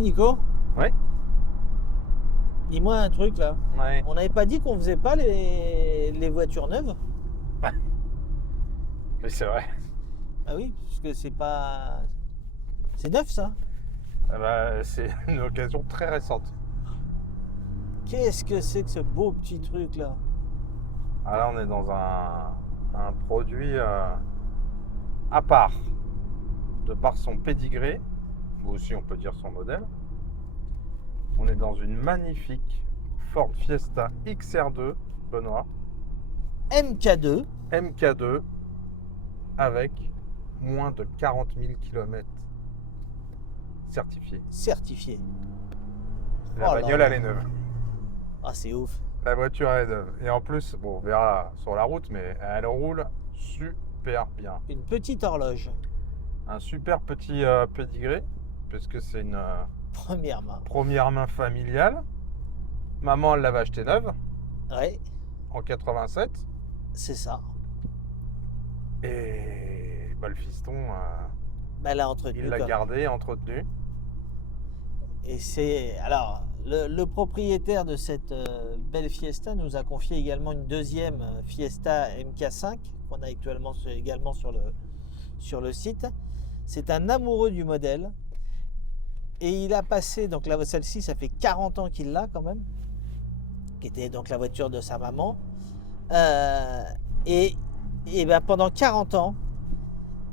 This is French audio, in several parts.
Nico, Ouais. dis-moi un truc là. Ouais. On n'avait pas dit qu'on faisait pas les voitures neuves? Mais c'est vrai. Ah oui, parce que c'est pas. C'est neuf ça. Ah bah, c'est une occasion très récente. Qu'est-ce que c'est que ce beau petit truc là? Ah là, on est dans un produit à part. De par son pédigré, ou aussi on peut dire son modèle. On est dans une magnifique Ford Fiesta XR2, Benoît, MK2. MK2, avec moins de 40 000 km certifiés. Certifié. La Oh là bagnole, là. elle est neuve. Ah, c'est ouf. La voiture, elle est neuve. Et en plus, bon, on verra sur la route, mais elle roule super bien. Une petite horloge. Un super petit pédigré, puisque c'est une Première main. première main familiale. Maman, elle l'avait acheté neuve Ouais, en 87. c'est ça. Et bah, le fiston, Bah, elle a entretenu il l'a quoi. gardé, entretenu. Et c'est. Alors, le propriétaire de cette belle Fiesta nous a confié également une deuxième Fiesta MK5 qu'on a actuellement également sur le site. C'est un amoureux du modèle. Et il a passé, donc là, celle-ci, ça fait 40 ans qu'il l'a quand même, qui était donc la voiture de sa maman. Euh, et ben, pendant 40 ans,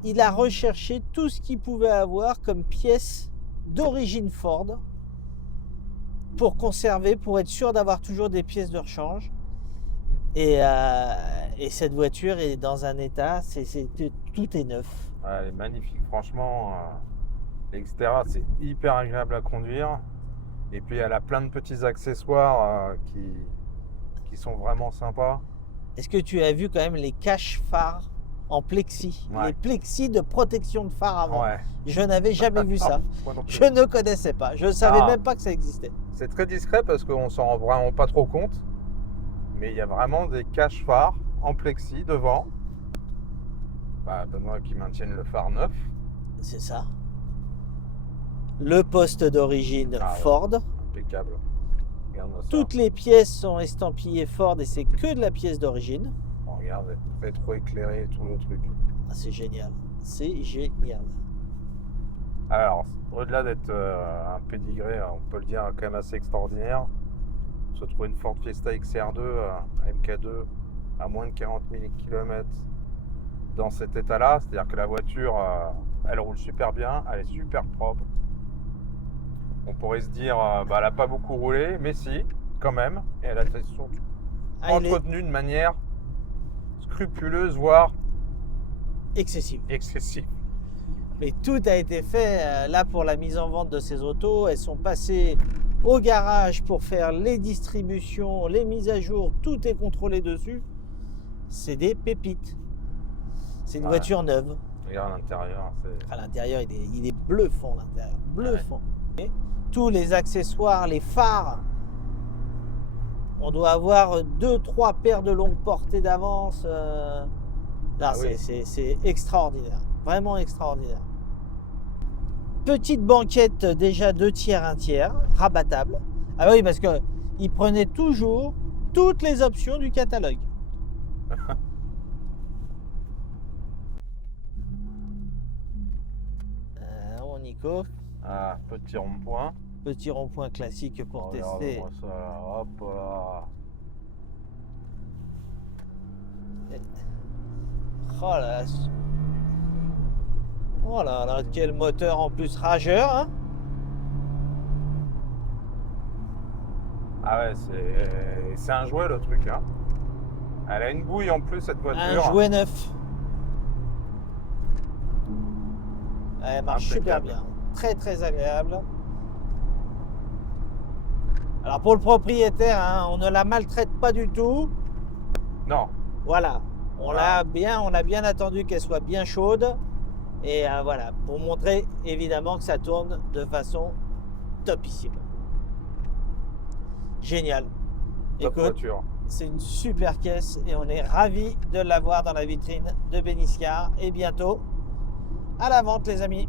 il a recherché tout ce qu'il pouvait avoir comme pièces d'origine Ford pour conserver, pour être sûr d'avoir toujours des pièces de rechange. Et cette voiture est dans un état, tout est neuf. Ouais, elle est magnifique, franchement. L'extérieur, c'est hyper agréable à conduire. Et puis, elle a plein de petits accessoires qui sont vraiment sympas. Est-ce que tu as vu quand même les caches phares en plexi, Ouais. les plexis de protection de phare avant? Ouais. Je n'avais jamais vu ça. Moi non plus. Je ne connaissais pas. Je ne savais Ah. même pas que ça existait. C'est très discret parce qu'on s'en rend vraiment pas trop compte. Mais il y a vraiment des caches phares en plexi devant. Bah, Benoît qui maintiennent le phare neuf. C'est ça. Le poste d'origine Ah ouais. Ford. Impeccable. Regarde-moi ça. Toutes les pièces sont estampillées Ford et c'est que de la pièce d'origine. Oh, regarde, rétro-éclairé et tout le truc. Ah, c'est génial. C'est génial. Alors, au-delà d'être un pédigré, on peut le dire, quand même assez extraordinaire, se trouver une Ford Fiesta XR2 MK2 à moins de 40 000 km dans cet état-là, c'est-à-dire que la voiture, elle roule super bien, elle est super propre. On pourrait se dire, bah, elle n'a pas beaucoup roulé, mais si, quand même, et elle a été surtout entretenue de manière scrupuleuse, voire Excessif. excessive. Mais tout a été fait là pour la mise en vente de ces autos. Elles sont passées au garage pour faire les distributions, les mises à jour. Tout est contrôlé dessus. C'est des pépites. C'est une Ouais. voiture neuve. Regarde l'intérieur, c'est... À l'intérieur, il est bluffant, l'intérieur. Bluffant. Et tous les accessoires, les phares. On doit avoir 2-3 paires de longue portée d'avance. Là, Ah oui. c'est extraordinaire. Vraiment extraordinaire. Petite banquette déjà 2 tiers, 1 tiers, rabattable. Ah oui, parce qu'il prenait toujours toutes les options du catalogue. Bon, Nico, Ah, petit rond-point. petit rond-point classique pour tester. Regarde-moi ça, hop là. Oh là là. Oh là là, quel moteur en plus rageur, hein? Ah ouais, c'est un jouet le truc, hein. Elle a une bouille en plus cette voiture. Un jouet neuf. Elle marche super Impeccable. bien. Très très agréable. Alors pour le propriétaire, hein, on ne la maltraite pas du tout. Non, Voilà. On Voilà. a bien attendu qu'elle soit bien chaude. Et voilà, pour montrer évidemment que ça tourne de façon topissime. Génial. top Écoute, voiture. c'est une super caisse et on est ravis de l'avoir dans la vitrine de Beniscar. Et bientôt à la vente, les amis.